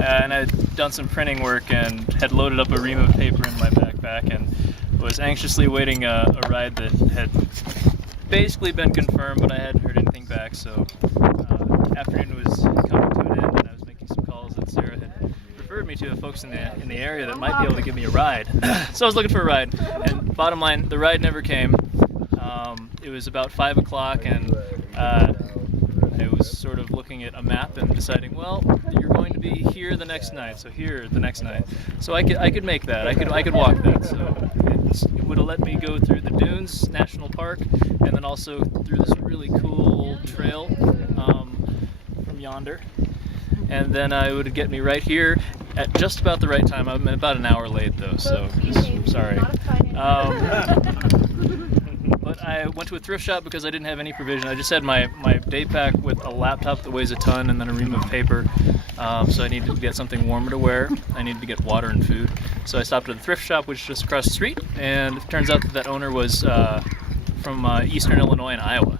and I had done some printing work and had loaded up a ream of paper in my backpack and was anxiously waiting a ride that had basically been confirmed, but I hadn't heard anything back. So afternoon was coming to an end, and I was making some calls that Sarah had referred me to folks in the area that might be able to give me a ride. So I was looking for a ride, and bottom line, the ride never came. It was about 5 o'clock, and I was sort of looking at a map and deciding, well, you're going to be here the next night, so here the next night. So I could make that. I could walk that. So it would have let me go through the Dunes National Park, and then also through this really cool trail from yonder. And then it would get me right here at just about the right time. I'm about an hour late though, so sorry. But I went to a thrift shop because I didn't have any provision. I just had my day pack with a laptop that weighs a ton and then a ream of paper. So I needed to get something warmer to wear. I needed to get water and food. So I stopped at the thrift shop, which is just across the street. And it turns out that owner was from eastern Illinois and Iowa.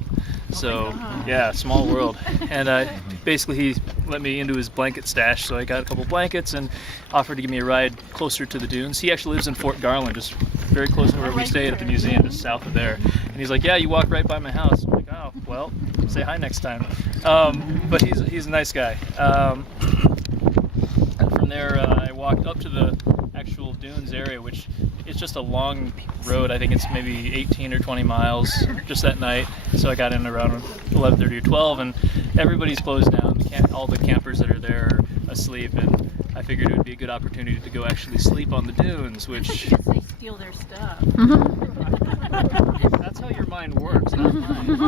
So yeah, small world. And basically he let me into his blanket stash, so I got a couple blankets and offered to give me a ride closer to the dunes. He actually lives in Fort Garland, just very close to where we stayed at the museum, just south of there. And he's like, yeah, you walk right by my house. I'm like, oh, well, say hi next time. But he's a nice guy. And from there, I walked up to the actual dunes area, which is just a long road. I think it's maybe 18 or 20 miles just that night. So I got in around 11:30 or 12, and everybody's closed down. All the campers that are there are asleep, and I figured it would be a good opportunity to go actually sleep on the dunes, which... Because they steal their stuff. That's how your mind works, not mine.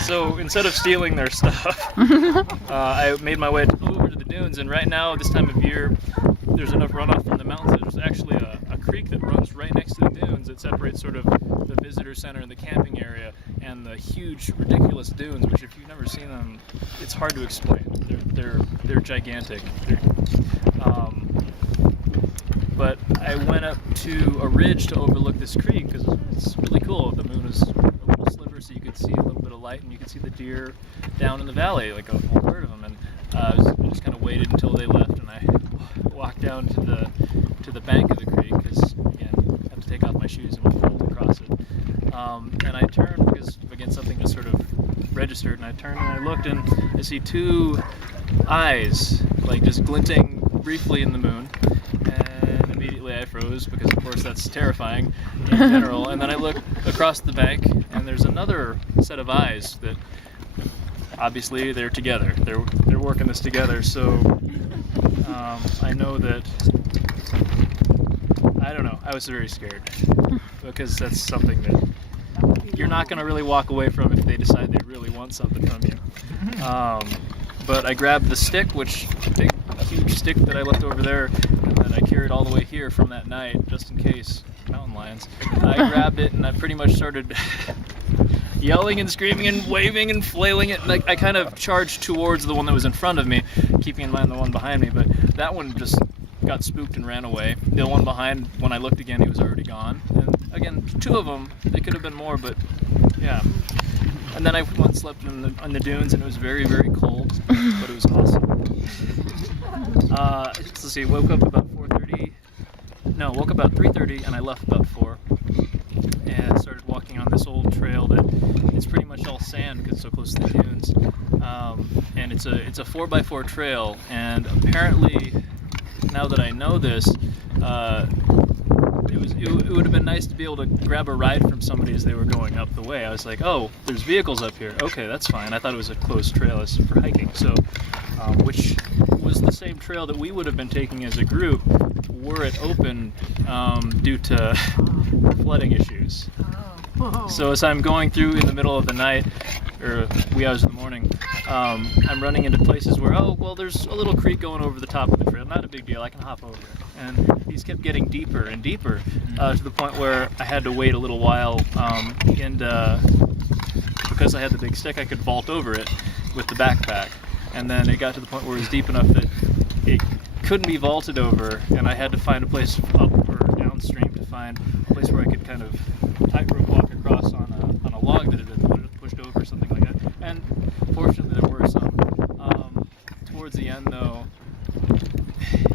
So instead of stealing their stuff, I made my way over to the dunes, and right now, this time of year, there's enough runoff from the mountains. There's actually a creek that runs right next to the dunes that separates sort of the visitor center and the camping area and the huge, ridiculous dunes, which if you've never seen them, it's hard to explain. They're gigantic. But I went up to a ridge to overlook this creek because it's really cool. The moon was a little sliver, so you could see a little bit of light, and you could see the deer down in the valley, like a whole herd of them. And I just kind of waited until they left, and I walked down to the bank of the creek because, again, I have to take off my shoes and my belt to cross it. And I turned because, again, something just sort of registered, and I turned and I looked, and I see two eyes, like just glinting briefly in the moon. And immediately I froze because, of course, that's terrifying in general. And then I look across the bank, and there's another set of eyes that obviously they're together. They're working this together. So I know that, I don't know, I was very scared because that's something that you're not going to really walk away from if they decide they really want something from you. But I grabbed the stick, which big, huge stick that I left over there, and then I carried all the way here from that night, just in case mountain lions. I grabbed it, and I pretty much started yelling and screaming and waving and flailing it. And I kind of charged towards the one that was in front of me, keeping in mind the one behind me. But that one just got spooked and ran away. The one behind, when I looked again, he was already gone. And again, two of them. They could have been more, but yeah. And then I went and slept on the dunes, and it was very, very cold, but it was awesome. Let's see, woke up about 4:30. No, woke up about 3:30, and I left about 4. And started walking on this old trail that it's pretty much all sand because it's so close to the dunes. And it's a 4x4 trail, and apparently, now that I know this, it would have been nice to be able to grab a ride from somebody as they were going up the way. I was like, oh, there's vehicles up here. Okay, that's fine. I thought it was a closed trail for hiking. So, which was the same trail that we would have been taking as a group were it open due to flooding issues. So as I'm going through in the middle of the night, or wee hours of the morning, I'm running into places where, oh, well, there's a little creek going over the top of the trail. Not a big deal. I can hop over. And these kept getting deeper and deeper to the point where I had to wait a little while. And because I had the big stick, I could vault over it with the backpack. And then it got to the point where it was deep enough that it couldn't be vaulted over, and I had to find a place up or downstream to find a place where I could kind of tightrope walk across on a log that had been pushed over or something like that. And fortunately there were some. towards the end, though,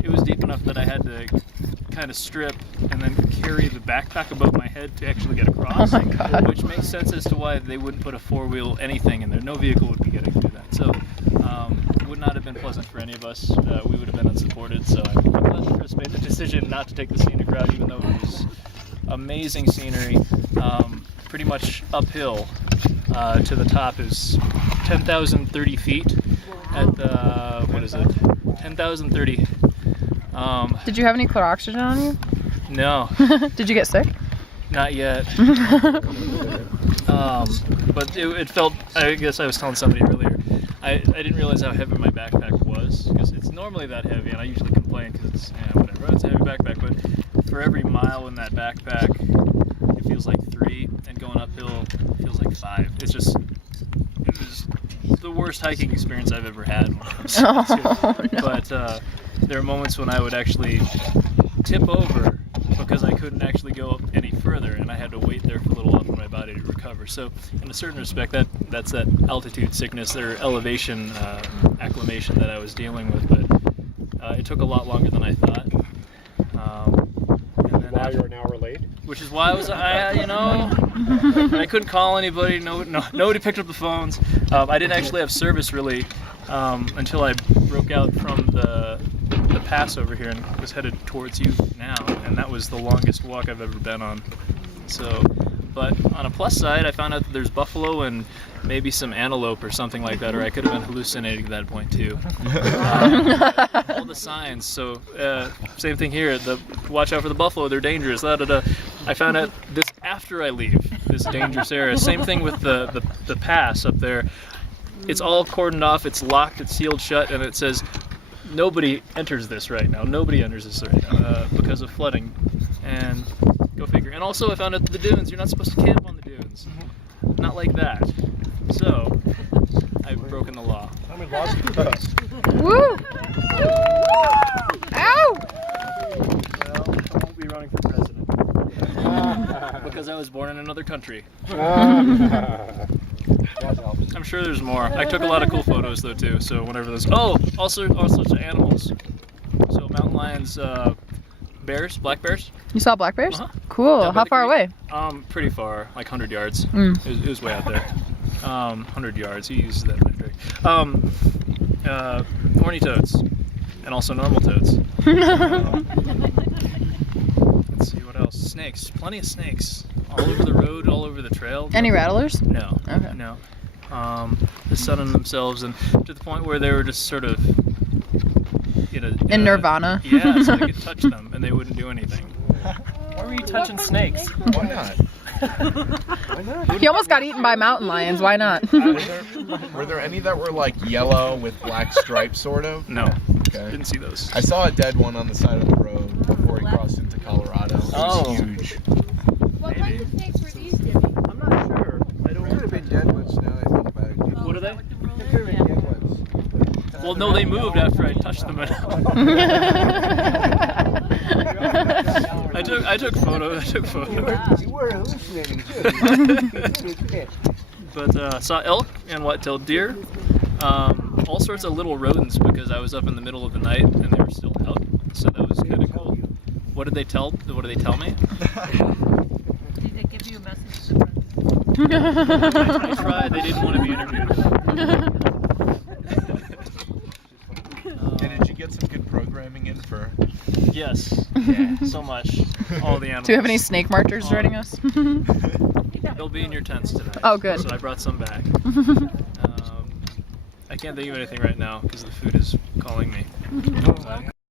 it was deep enough that I had to kind of strip and then carry the backpack above my head to actually get across. Oh my God. Which makes sense as to why they wouldn't put a four-wheel anything in there. No vehicle would be getting through that. So it would not have been pleasant for any of us. We would have been unsupported. So I'm glad that Chris made the decision not to take the scenic route, even though it was amazing scenery. Pretty much uphill to the top is 10,030 feet at the, what is it? 10,030. Did you have any clear oxygen on you? No, Did you get sick? not yet. But it felt, I guess I was telling somebody earlier, I didn't realize how heavy my backpack was, because it's normally that heavy, and I usually complain because it's, whatever, it's a heavy backpack, but for every mile in that backpack, it feels like 3, and going uphill feels like 5. It was the worst hiking experience I've ever had when it comes to it. No. But there are moments when I would actually tip over because I couldn't actually go up any further, and I had to wait there for a little while for my body to recover. So in a certain respect, that's that altitude sickness or elevation acclimation that I was dealing with, but it took a lot longer than I thought. And then Why you're an hour late? which is why I couldn't call anybody. Nobody picked up the phones. I didn't actually have service really until I broke out from the pass over here and was headed towards you now, and that was the longest walk I've ever been on. So, but on a plus side, I found out that there's buffalo and maybe some antelope or something like that, or I could have been hallucinating at that point too. All the signs. So same thing here. Watch out for the buffalo. They're dangerous. I found out this after I leave this dangerous area. Same thing with the pass up there. It's all cordoned off. It's locked. It's sealed shut, and it says nobody enters this right now. Nobody enters this right now because of flooding. And go figure. And also, I found out that the dunes. You're not supposed to camp on the dunes. Not like that. So, I've broken the law. How many laws do you pass? Woo! Ow! Well, I won't be running for president. Because I was born in another country. I'm sure there's more. I took a lot of cool photos though too, so whenever those... Oh! Also all sorts of animals. So mountain lions, bears, black bears. You saw black bears? Uh-huh. Cool. Down by How the far creek. away? Pretty far, like 100 yards. Mm. It was way out there. 100 yards, he uses that metric. Horny toads, and also normal toads. Let's see, what else? Snakes, plenty of snakes. All over the road, all over the trail. Any rattlers? No, Okay. no. Just sunning themselves, and to the point where they were just sort of, In nirvana. Yeah, so I could touch them, and they wouldn't do anything. Why were you touching snakes? Why not? Why not? He almost got eaten by mountain lions. Why not? Were there any that were like yellow with black stripes, sort of? No, Okay. didn't see those. I saw a dead one on the side of the road before he crossed into Colorado. It was Oh. huge. What kind of snakes were these, Jimmy? I'm not sure. I don't Could have been dead ones now I think about it. What are they? Could have been dead ones. Well, no, they moved after I touched them. I took photos. You were hallucinating too. But saw elk and white-tailed deer. All sorts of little rodents because I was up in the middle of the night and they were still out. So that was kind of cool. What did they tell me? Did they give you a message to the I tried. They didn't want to be interviewed. And did you get some good programming in for? Yes. So much. All the animals. Do you have any snake marchers joining us? They'll be in your tents tonight. Oh, good. So I brought some back. I can't think of anything right now because the food is calling me.